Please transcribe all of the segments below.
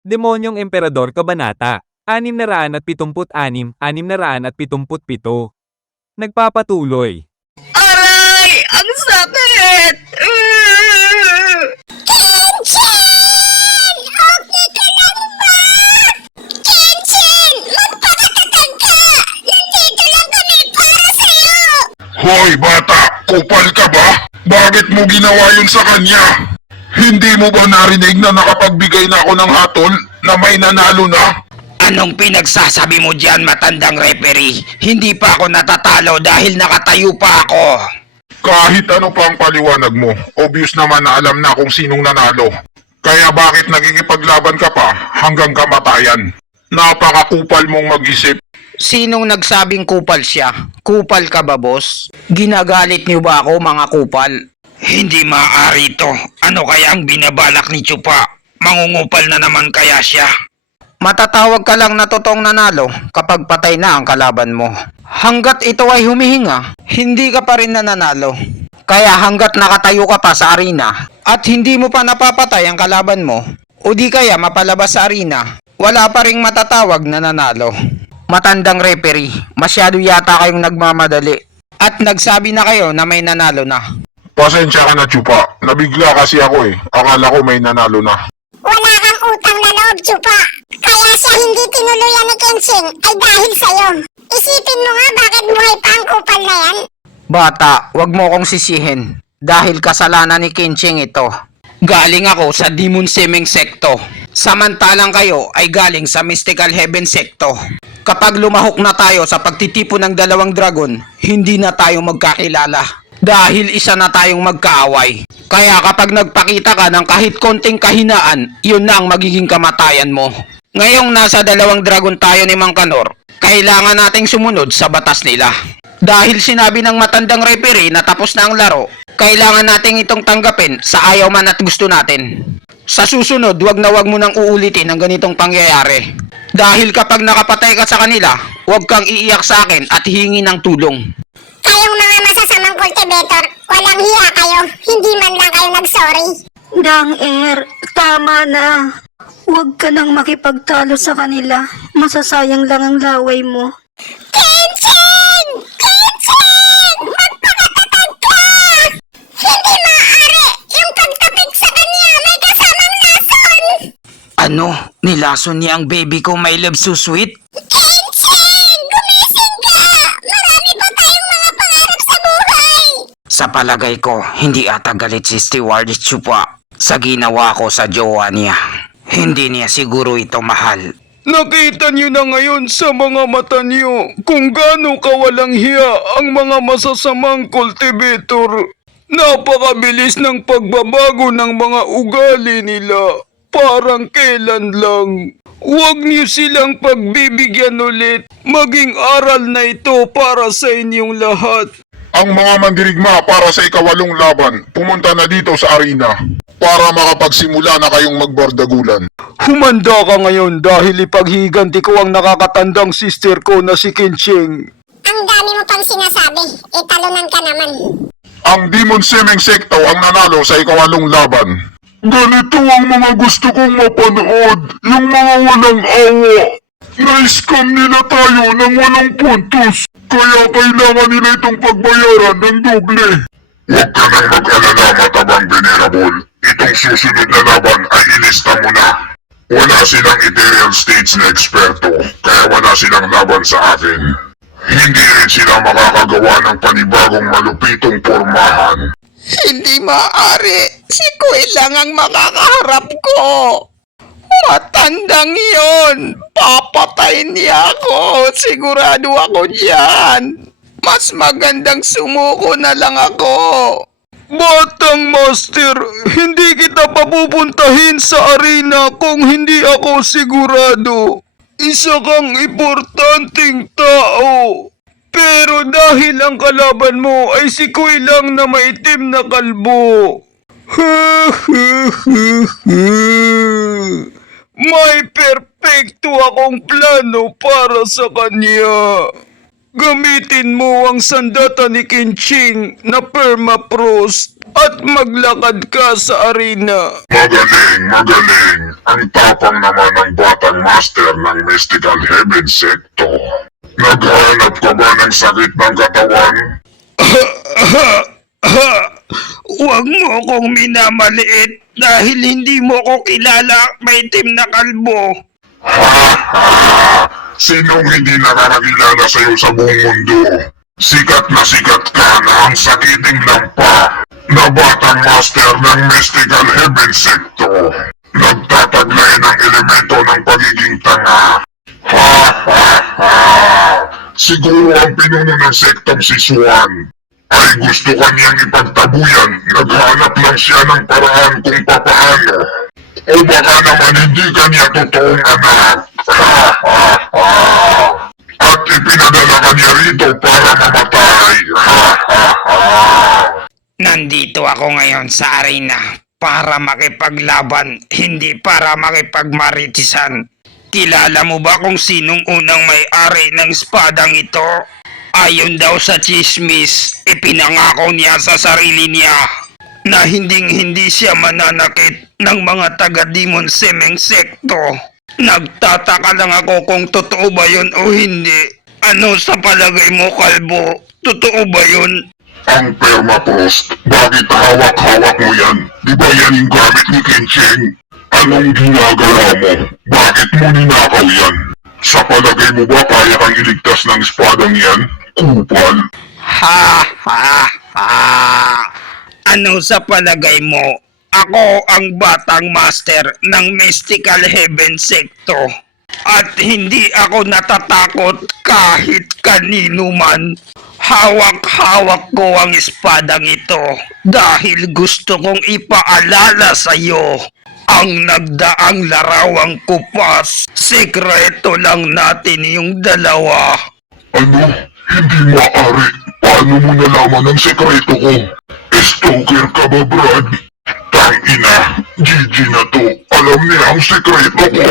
Demonyong Emperador Kabanata 676, 677. Nagpapatuloy. Aray! Ang sakit! Kenshin! Okay ka lang ba? Kenshin! Magpakatatag ka! Nandito lang kami para sa'yo! Hoy bata, kupal ka ba? Bakit mo ginawa yun sa kanya? Hindi mo ba narinig na nakapagbigay na ako ng hatol na may nanalo na? Anong pinagsasabi mo diyan, matandang referee? Hindi pa ako natatalo dahil nakatayo pa ako. Kahit ano pa ang paliwanag mo, obvious naman na alam na kung sinong nanalo. Kaya bakit nagkikipaglaban ka pa hanggang kamatayan? Napakakupal mong mag-isip. Sinong nagsabing kupal siya? Kupal ka ba, boss? Ginagalit niyo ba ako, mga kupal? Hindi maaari ito. Ano kaya ang binabalak ni Chupa? Mangungupal na naman kaya siya? Matatawag ka lang na totoong nanalo kapag patay na ang kalaban mo. Hanggat ito ay humihinga, hindi ka pa rin nananalo. Kaya hanggat nakatayo ka pa sa arena at hindi mo pa napapatay ang kalaban mo, o di kaya mapalabas sa arena, wala pa ring matatawag na nanalo. Matandang referee, masyado yata kayong nagmamadali at nagsabi na kayo na may nanalo na. Pasensya ka na, Chupa. Nabigla kasi ako eh. Akala ko may nanalo na. Wala kang utang na loob, Chupa! Kaya siya hindi tinuluyan ni Kenshin ay dahil sa'yo! Isipin mo nga bakit buhay pa ang kupal na yan? Bata, wag mo kong sisihin dahil kasalanan ni Kenshin ito. Galing ako sa Demon Semeng Sekto. Samantalang kayo ay galing sa Mystical Heaven Sekto. Kapag lumahok na tayo sa pagtitipon ng dalawang dragon, hindi na tayo magkakilala. Dahil isa na tayong magkaaway. Kaya kapag nagpakita ka ng kahit konting kahinaan, yun na ang magiging kamatayan mo. Ngayong nasa dalawang dragon tayo ni Mang Kanor, kailangan nating sumunod sa batas nila. Dahil sinabi ng matandang referee na tapos na ang laro, kailangan nating itong tanggapin sa ayaw man at gusto natin. Sa susunod, wag na wag mo nang uulitin ang ganitong pangyayari. Dahil kapag nakapatay ka sa kanila, wag kang iiyak sa akin at hihingi ng tulong. Kayong mga masasamang cultivator, walang hiya kayo, hindi man lang kayo nag-sorry. Dang-er, tama na. Huwag ka nang makipagtalo sa kanila. Masasayang lang ang laway mo. Kenshin! Kenshin! Magpakatatag ka! Hindi maaari! Yung pagtapik sa kanya may kasamang lason! Ano? Nilason niya ang baby ko, my love so sweet? Kenshin! Gumising ka! Marami pa tayong mga pangarap sa buhay! Sa palagay ko, hindi ata galit si Steward Chupa sa ginawa ko sa jowa niya. Hindi niya siguro ito mahal. Nakita niyo na ngayon sa mga mata niyo kung gaano kawalang hiya ang mga masasamang cultivator. Napakabilis ng pagbabago ng mga ugali nila. Parang kailan lang. Huwag niyo silang pagbibigyan ulit. Maging aral na ito para sa inyong lahat. Ang mga mandirigma para sa ikawalong laban, pumunta na dito sa arena para makapagsimula na kayong magbordagulan. Humanda ka ngayon dahil ipaghiganti ko ang nakakatandang sister ko na si Kenshin. Ang dami mo pang sinasabi, italunan ka naman. Ang Demon Semeng Sekto ang nanalo sa ikawalong laban. Ganito ang mga gusto kong mapanood, yung mga walang awa. Na-scam nila tayo ng walang puntos, kaya kailangan nila itong pagbayaran ng doble. Huwag ka nang mag-alala, matabang venerable. Itong susunod na laban ay ilista mo na. Wala silang ethereal states na eksperto, kaya wala silang laban sa akin. Hindi rin sila makakagawa ng panibagong malupitong pormahan. Hindi maaari. Si Kuya lang ang makakaharap ko. Matandang yon. Papatayin niya ako. Sigurado ako diyan. Mas magandang sumuko na lang ako. Batang Master, hindi kita papupuntahin sa arena kung hindi ako sigurado. Isa kang importanteng tao. Pero dahil ang kalaban mo ay si Kuy lang na maitim na kalbo. May perpekto akong plano para sa kanya. Gamitin mo ang sandata ni Kinching na permafrost at maglakad ka sa arena. Magaling, magaling. Ang tapang naman ng batang master ng Mystical Heaven Secto. Naghahanap ka ba ng sakit ng katawan? Huwag mo akong minamaliit dahil hindi mo ko kilala, may itim na kalbo. Sinong hindi nakakakilala sa'yo sa buong mundo? Sikat ka na ang sakiting lampa na batang master ng Mystical Heaven Secto. Nagtataglay ng elemento ng pagiging tanga. Siguro ang pinuno ng sektong si Swan ay gusto kanyang ipagtabuyan. Naghanap lang siya ng paraan kung papaano. O baka naman hindi kanya totoong anak. At ipinadala kanya rito para mamatay. Nandito ako ngayon sa arena para makipaglaban, hindi para makipagmaritisan. Kilala mo ba kung sinong unang may-ari ng espadang ito? Ayon daw sa chismis, ipinangako niya sa sarili niya na hindi siya mananakit ng mga taga-Demon Semeng Secto. Nagtataka lang ako kung totoo ba yun o hindi. Ano sa palagay mo, Kalbo? Totoo ba yun? Ang permafrost, bakit hawak-hawak mo yan? Di ba yan yung gamit ni Kinching? Anong ginagawa mo? Bakit mo ninakaw yan? Sa palagay mo ba kaya kang iligtas ng espadang yan? Kupal? Ano sa palagay mo? Ako ang batang master ng Mystical Heaven Secto. At hindi ako natatakot kahit kanino man. Hawak-hawak ko ang espadang ito dahil gusto kong ipaalala sa iyo ang nagdaang larawang kupas. Sekreto lang natin yung dalawa. Ano? Hindi maaari. Paano mo nalaman ang sekreto ko? Stalker ka ba, Brad? Tangina, Gigi na to. Alam niya ang sekreto ko.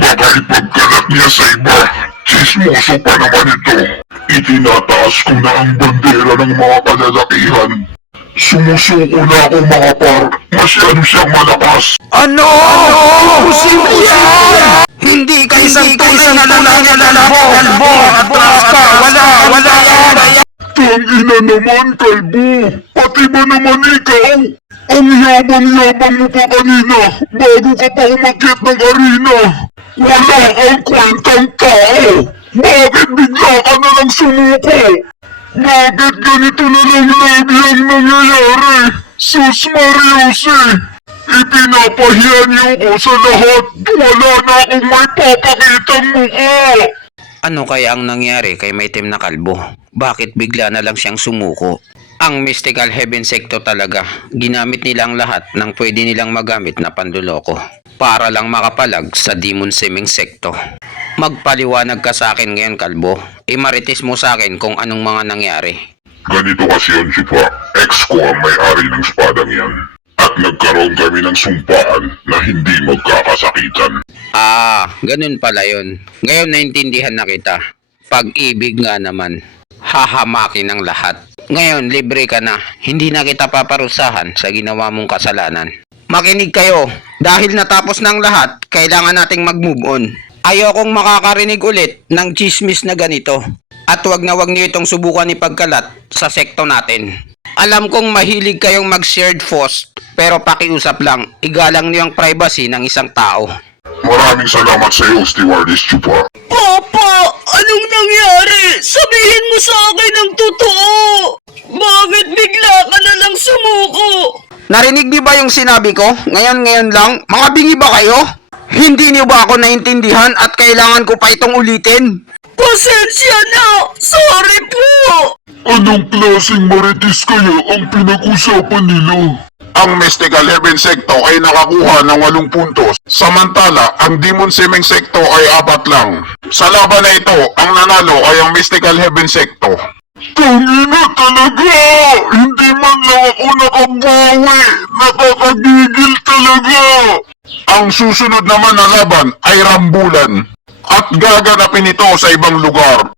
Baka ipagkalat niya sa iba. Chismoso pa naman ito. Itinataas ko na ang bandera ng mga kalalakihan. Sumusuko na ako, mga par. Masyado siyang malakas. Ano? Posible yan! Hindi ka isang tunay na lalaki, Kalbo! Atras ka! Wala yan! Tangina naman, Kalbo. Pati ba naman ikaw? Ang yabang-yabang mo pa kanina bago ka pa umakyat ng arena. Wala kang kwentang tao. Bakit bigla ka na lang sumuko? Bakit ganito na lang lagi ang nangyayari? Sus Mariose! Ipinapahiya niyo ko sa lahat. Wala na akong may papakitang mukha. Ano kaya ang nangyari kay Maitim na Kalbo? Bakit bigla na lang siyang sumuko? Ang Mystical Heaven Secto talaga, ginamit nila ang lahat ng pwede nilang magamit na panduloko para lang makapalag sa Demon Semeng Secto. Magpaliwanag ka sa akin ngayon, Kalbo. Imarites mo sa akin kung anong mga nangyari. Ganito kasi yun, Chupa. Ex ko ang may-ari ng espadang yan. At nagkaroon kami ng sumpaan na hindi magkakasakitan. Ganun pala yun. Ngayon naintindihan na kita. Pag-ibig nga naman. Hahamakin ang lahat. Ngayon, libre ka na. Hindi na kita paparusahan sa ginawa mong kasalanan. Makinig kayo. Dahil natapos ng lahat, kailangan nating mag-move on. Ayokong makakarinig ulit ng chismis na ganito. At wag niyo itong subukan ipagkalat sa sekto natin. Alam kong mahilig kayong mag-shared post, pero pakiusap lang, igalang niyo ang privacy ng isang tao. Maraming salamat sa iyo, Stewardess Chupa. Papa, anong nangyari? Sabihin mo sa akin ang totoo! Bakit bigla ka na lang sumuko? Narinig niyo ba yung sinabi ko? Ngayon lang? Mga bingi ba kayo? Hindi niyo ba ako naintindihan at kailangan ko pa itong ulitin? Pasensya na! Sorry po! Anong klaseng maritis kayo ang pinag-usapan nila? Ang Mystical Heaven Secto ay nakakuha ng 8 puntos, samantala ang Demon Semeng Secto ay 4 lang. Sa laban na ito, ang nanalo ay ang Mystical Heaven Secto. Tangina talaga! Hindi man lang ako nakabawi! Nakakagigil talaga! Ang susunod naman na laban ay rambulan at gaganapin ito sa ibang lugar.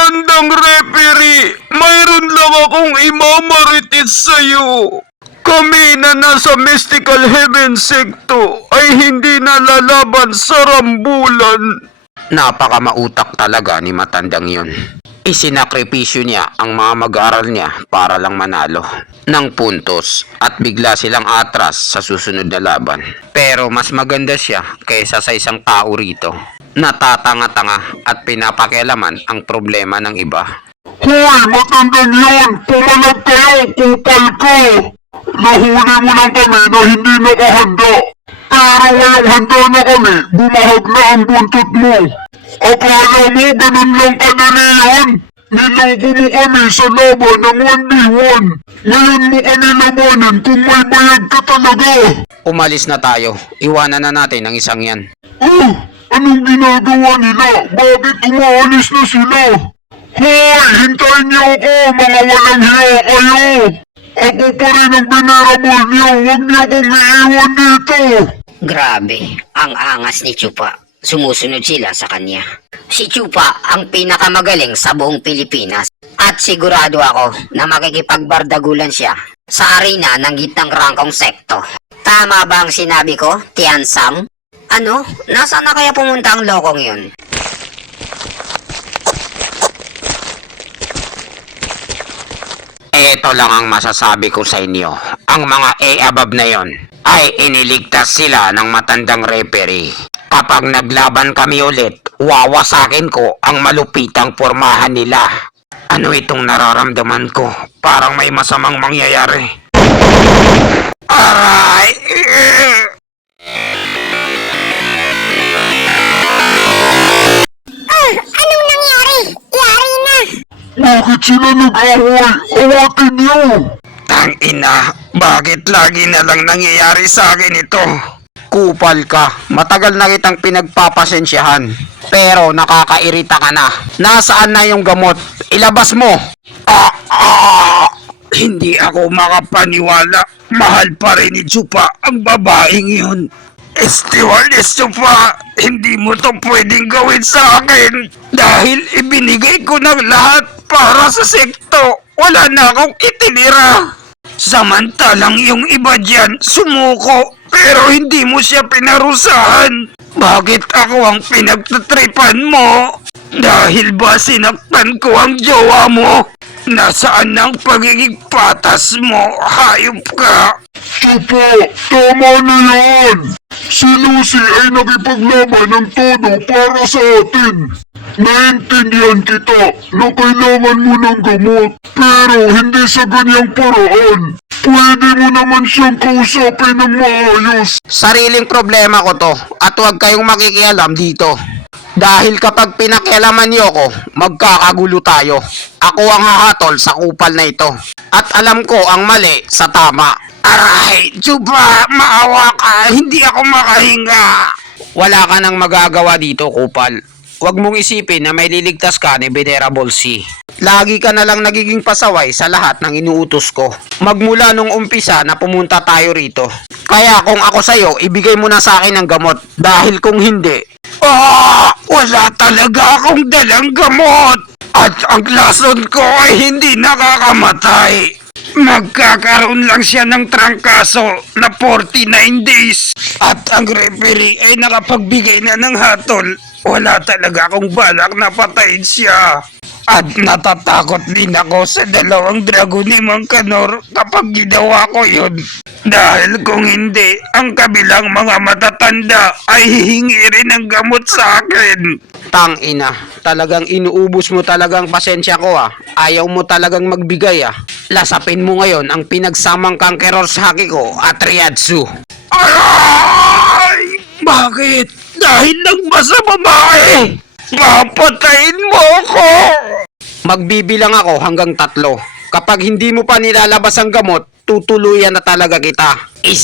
Matandang referee, mayroon lang akong imamarites sa'yo. Kami na nasa Mystical Heaven Secto ay hindi nalalaban sa rambulan. Napakamautak talaga ni matandang yun. Isinakripisyo niya ang mga mag-aaral niya para lang manalo ng puntos at bigla silang atras sa susunod na laban. Pero mas maganda siya kaysa sa isang tao rito. Natatanga-tanga at pinapakialaman ang problema ng iba. Hoy, matandang yun! Pumalag kayo, kupal ko! Nahuli mo lang kami na hindi nakahanda. Pero ngayong handa na kami, bumahag na ang buntot mo. Akala mo ganun lang kadali yun? Niloko mo kami sa laban ng 1v1. Ngayon mo kami labanan kung may bayad ka talaga. Umalis na tayo. Iwanan na natin ang isang yan. Oh, anong ginagawa nila? Bakit umaalis na sila? Hoy, hintayin niyo ako, mga walang hiya kayo! Ako pa rin ang venerable niyo, huwag niyo akong iiwan dito! Grabe, ang angas ni Chupa. Sumusunod sila sa kanya. Si Chupa ang pinakamagaling sa buong Pilipinas. At sigurado ako na makikipagbardagulan siya sa arena ng gitnang rangkong sekto. Tama ba ang sinabi ko, Tian Sam? Ano? Nasaan na kaya pumunta ang lokong yun? Ito lang ang masasabi ko sa inyo. Ang mga above na yon ay iniligtas sila ng matandang referee. Kapag naglaban kami ulit, wawasakin ko ang malupitang pormahan nila. Ano itong nararamdaman ko? Parang may masamang mangyayari. Aray! Anong nangyari? Yari na! Bakit sila nag-away? Awatin niyo! Tangina, bakit lagi na lang nangyayari sa akin ito? Kupal ka, matagal na kitang pinagpapasensyahan. Pero nakakairita ka na. Nasaan na yung gamot? Ilabas mo! Hindi ako makapaniwala. Mahal pa rin ni Chupa ang babaeng yun. Stewardess Chupa, hindi mo to pwedeng gawin sa akin. Dahil ibinigay ko ng lahat para sa sekto. Wala na akong itinira. Samantalang yung iba dyan sumuko pero hindi mo siya pinarusahan. Bakit ako ang pinagtatripan mo? Dahil ba sinaktan ko ang jowa mo? Nasaan ang pagiging patas mo? Hayop ka! Chupa, tama na yan! Si Lucy ay nakipaglaban ng todo para sa atin. Naintindihan kita na kailangan mo ng gamot, pero hindi sa ganyang paraan. Pwede mo naman siyang kausapin ng maayos. Sariling problema ko to at huwag kayong makikialam dito. Dahil kapag pinakialaman niyo ako, magkakagulo tayo. Ako ang hahatol sa kupal na ito. At alam ko ang mali sa tama. Aray, Chupa, maawa ka. Hindi ako makahinga. Wala ka nang magagawa dito, kupal. Huwag mong isipin na may liligtas ka ni Venerable C. Lagi ka na lang nagiging pasaway sa lahat ng inuutos ko. Magmula nung umpisa na pumunta tayo rito. Kaya kung ako sa'yo, ibigay mo na sa akin ang gamot. Dahil kung hindi, wala talaga akong dalang gamot. At ang lason ko ay hindi nakakamatay. Magkakaroon lang siya ng trangkaso na 49 days. At ang referee ay nakapagbigay na ng hatol. Wala talaga akong balak na patayin siya. At natatakot din ako sa dalawang dragon ni Mang Kanor kapag ginawa ko yun. Dahil kung hindi, ang kabilang mga matatanda ay hihingi rin ng gamot sa akin. Tangina, talagang inuubos mo talagang pasensya ko ah. Ayaw mo talagang magbigay ah. Lasapin mo ngayon ang pinagsamang kankeror sa haki ko at Riyadsu. Aray! Bakit? Dahil lang ba sa babae? Papatayin mo ako! Magbibilang ako hanggang 3. Kapag hindi mo pa nilalabas ang gamot, tutuluyan na talaga kita. 1!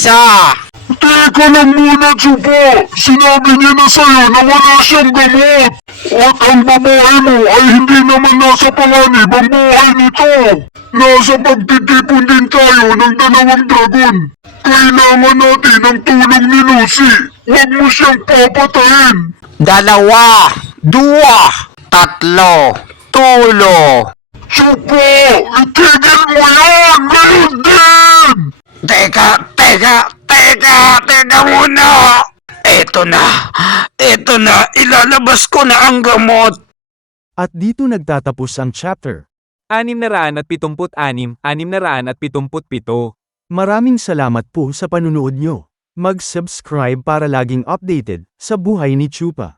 Teka lang muna, Chupa! Sinabi niya na sa'yo na wala siyang gamot! At ang babae mo ay hindi naman nasa panganib ang buhay nito! Nasa pagtitipon din tayo ng 2 dragon! Kailangan natin ang tulong ni Lucy! Huwag mo siyang papatayin! 2, 2, 3, tulo. Chupa! Itigil mo yan! Ngayon din! Teka muna! Eto na, ilalabas ko na ang gamot. At dito nagtatapos ang chapter. 676, 677. Maraming salamat po sa panunood nyo. Mag-subscribe para laging updated sa buhay ni Chupa.